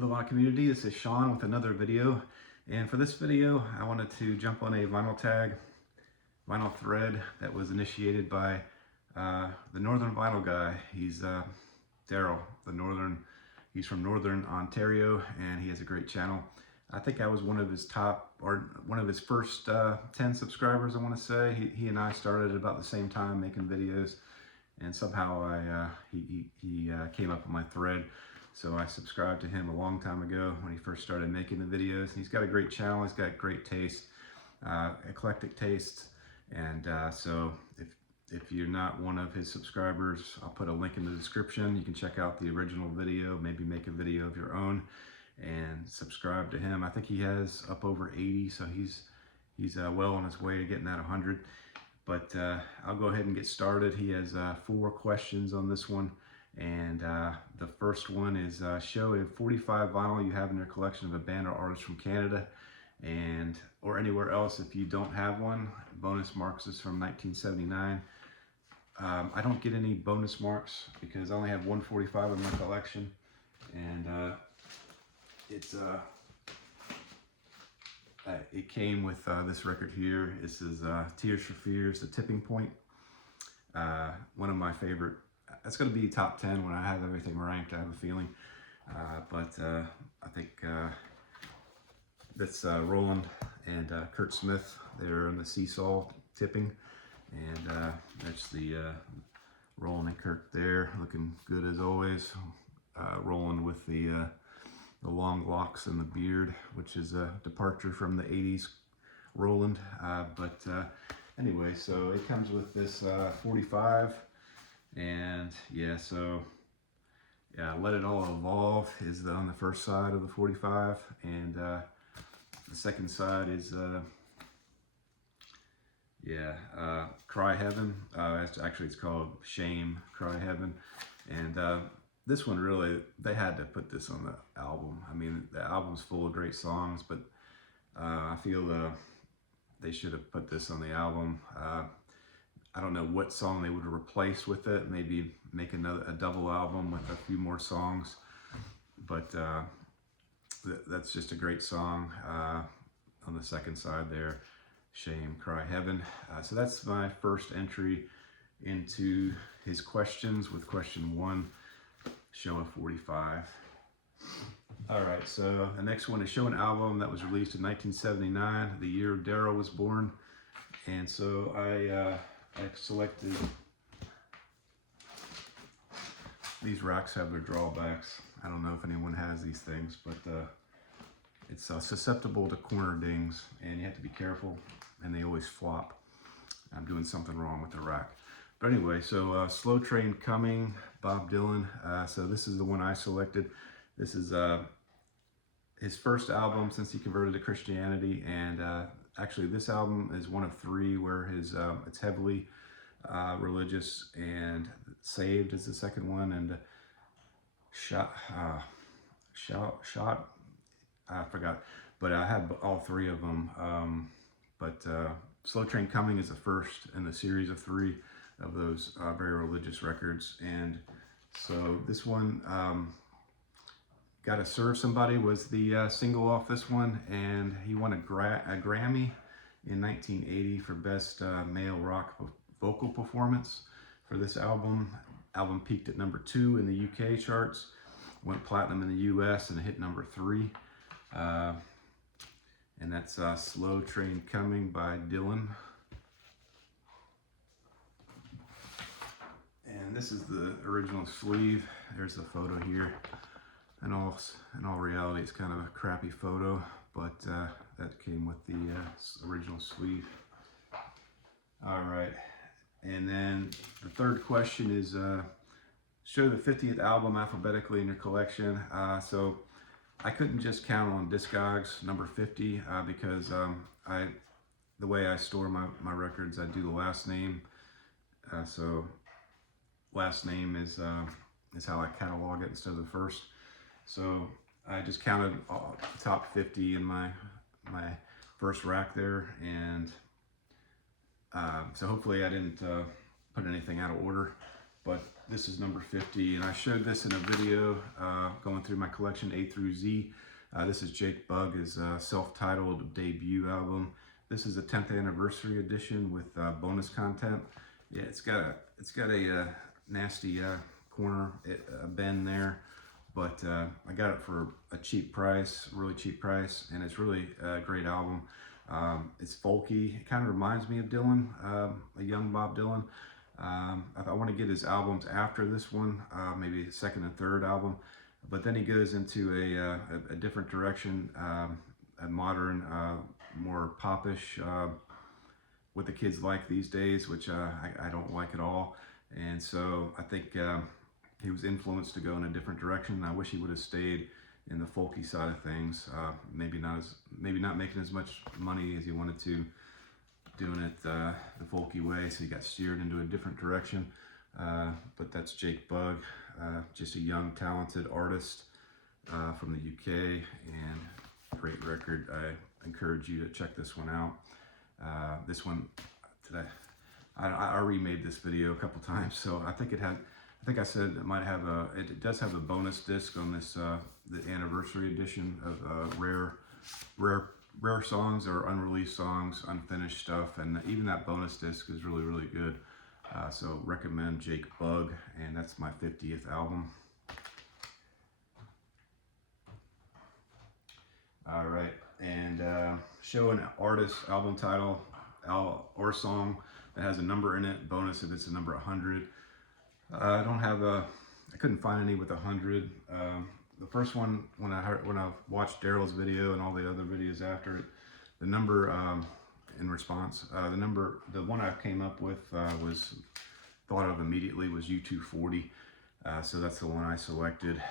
Hello, my community. This is Sean with another video, and for this video I wanted to jump on a vinyl thread that was initiated by the Northern Vinyl guy. He's Darryl. He's from Northern Ontario, and he has a great channel. I think I was one of his first 10 subscribers, I want to say. He and I started at about the same time making videos, and somehow he came up on my thread. So I subscribed to him a long time ago when he first started making the videos. He's got a great channel. He's got great taste, eclectic taste. And so if you're not one of his subscribers, I'll put a link in the description. You can check out the original video, maybe make a video of your own and subscribe to him. I think he has up over 80, so he's well on his way to getting that 100. But I'll go ahead and get started. He has 4 questions on this one. And the first one is show a 45 vinyl you have in your collection of a band or artist from Canada or anywhere else. If you don't have one, bonus marks is from 1979. I don't get any bonus marks because I only have 145 in my collection, and it came with this record here. This is Tears for Fears, The Tipping Point. One of my favorite. It's going to be top 10 when I have everything ranked, I have a feeling. But I think that's Roland and Kurt Smith. They're on the seesaw tipping. And that's the Roland and Kurt there, looking good as always. Roland with the long locks and the beard, which is a departure from the 80s Roland. Anyway, so it comes with this 45. And yeah, so yeah, Let It All Evolve is on the first side of the 45, and the second side is Cry Heaven. It's called Shame, Cry Heaven. And this one, really, they had to put this on the album. I mean, the album's full of great songs, but I feel they should have put this on the album. I don't know what song they would have replaced with it. Maybe make a double album with a few more songs. But that's just a great song on the second side there. Shame, Cry Heaven. So that's my first entry into his questions with question 1, show a 45. All right, so the next one is show an album that was released in 1979, the year Darryl was born. And so I selected, these racks have their drawbacks. I don't know if anyone has these things, but it's susceptible to corner dings, and you have to be careful, and they always flop. I'm doing something wrong with the rack. But anyway, so Slow Train Coming, Bob Dylan. So this is the one I selected. This is his first album since he converted to Christianity, and actually this album is one of 3 where it's heavily religious, and Saved is the second one, and Shot, I forgot, but I have all 3 of them. But Slow Train Coming is the first in the series of 3 of those very religious records. And so this one, Gotta Serve Somebody, was the single off this one, and he won a Grammy in 1980 for Best Male Rock Vocal Performance for this album. Album peaked at number 2 in the UK charts, went platinum in the US, and hit number 3. And that's Slow Train Coming by Dylan. And this is the original sleeve. There's the photo here. In all reality, it's kind of a crappy photo, but that came with the original sleeve. All right, and then the third question is show the 50th album alphabetically in your collection. So I couldn't just count on Discogs number 50 because the way I store my records, I do the last name. So last name is how I catalog it instead of the first. So I just counted the top 50 in my first rack there, and so hopefully I didn't put anything out of order. but this is number 50, and I showed this in a video going through my collection A through Z. This is Jake Bugg, his self-titled debut album. This is a 10th anniversary edition with bonus content. Yeah, it's got a nasty corner bend there, but I got it for a cheap price, really cheap price, and it's really a great album. It's folky. It kind of reminds me of Dylan, a young Bob Dylan. I want to get his albums after this one, maybe the second and third album, but then he goes into a different direction, a modern, more popish, what the kids like these days, which I don't like at all. And so I think he was influenced to go in a different direction. I wish he would have stayed in the folky side of things. Maybe not making as much money as he wanted to, doing it the folky way, so he got steered into a different direction. But that's Jake Bugg, just a young, talented artist from the UK, and great record. I encourage you to check this one out. This one, I remade this video a couple times, so I think I said it might have it does have a bonus disc on this, the anniversary edition of rare songs or unreleased songs, unfinished stuff, and even that bonus disc is really, really good. So recommend Jake Bugg, and that's my 50th album. All right, and show an artist, album title, or song that has a number in it. Bonus if it's a number 100. I couldn't find any with 100. The first one, when I watched Darryl's video and all the other videos after it, the number in response, the one I came up with was thought of immediately was U240. So that's the one I selected.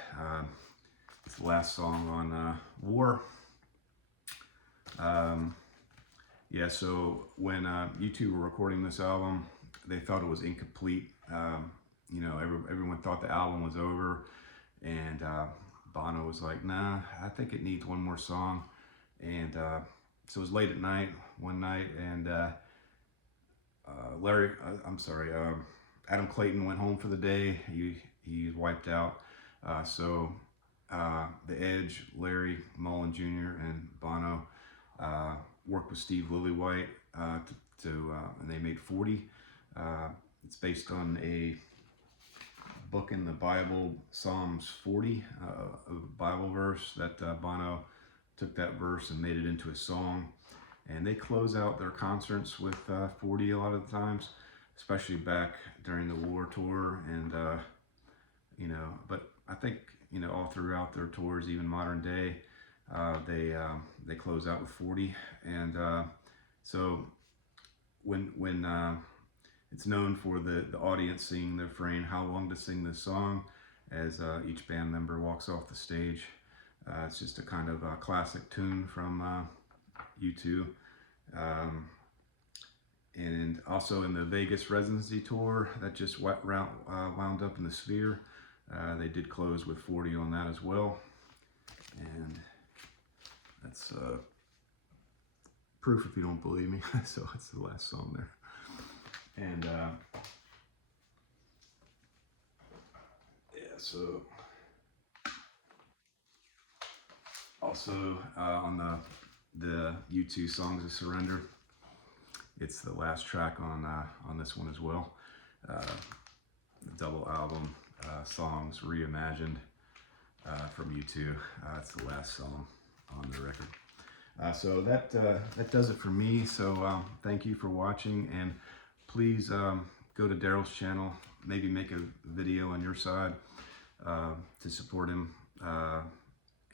It's the last song on War. Yeah, so when U2 were recording this album, they thought it was incomplete. You know, everyone thought the album was over, and Bono was like, nah, I think it needs one more song. And so it was late at night, one night, and Adam Clayton went home for the day. He wiped out. So The Edge, Larry Mullen Jr. and Bono worked with Steve Lillywhite and they made 40. It's based on a book in the Bible, Psalms 40, a Bible verse that Bono took that verse and made it into a song. And they close out their concerts with 40 a lot of the times, especially back during the war tour. And, you know, but I think, you know, all throughout their tours, even modern day, they close out with 40. And so when it's known for the audience singing the refrain, how long to sing this song, as each band member walks off the stage. It's just a kind of classic tune from U2. And also in the Vegas residency tour that just wound up in the Sphere, they did close with 40 on that as well. And that's proof if you don't believe me. So it's the last song there. And yeah, so also on the U2 Songs of Surrender, it's the last track on this one as well. The double album, Songs Reimagined from U2. It's the last song on the record. So that does it for me. So thank you for watching, and please go to Darryl's channel, maybe make a video on your side to support him.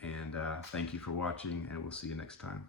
And thank you for watching, and we'll see you next time.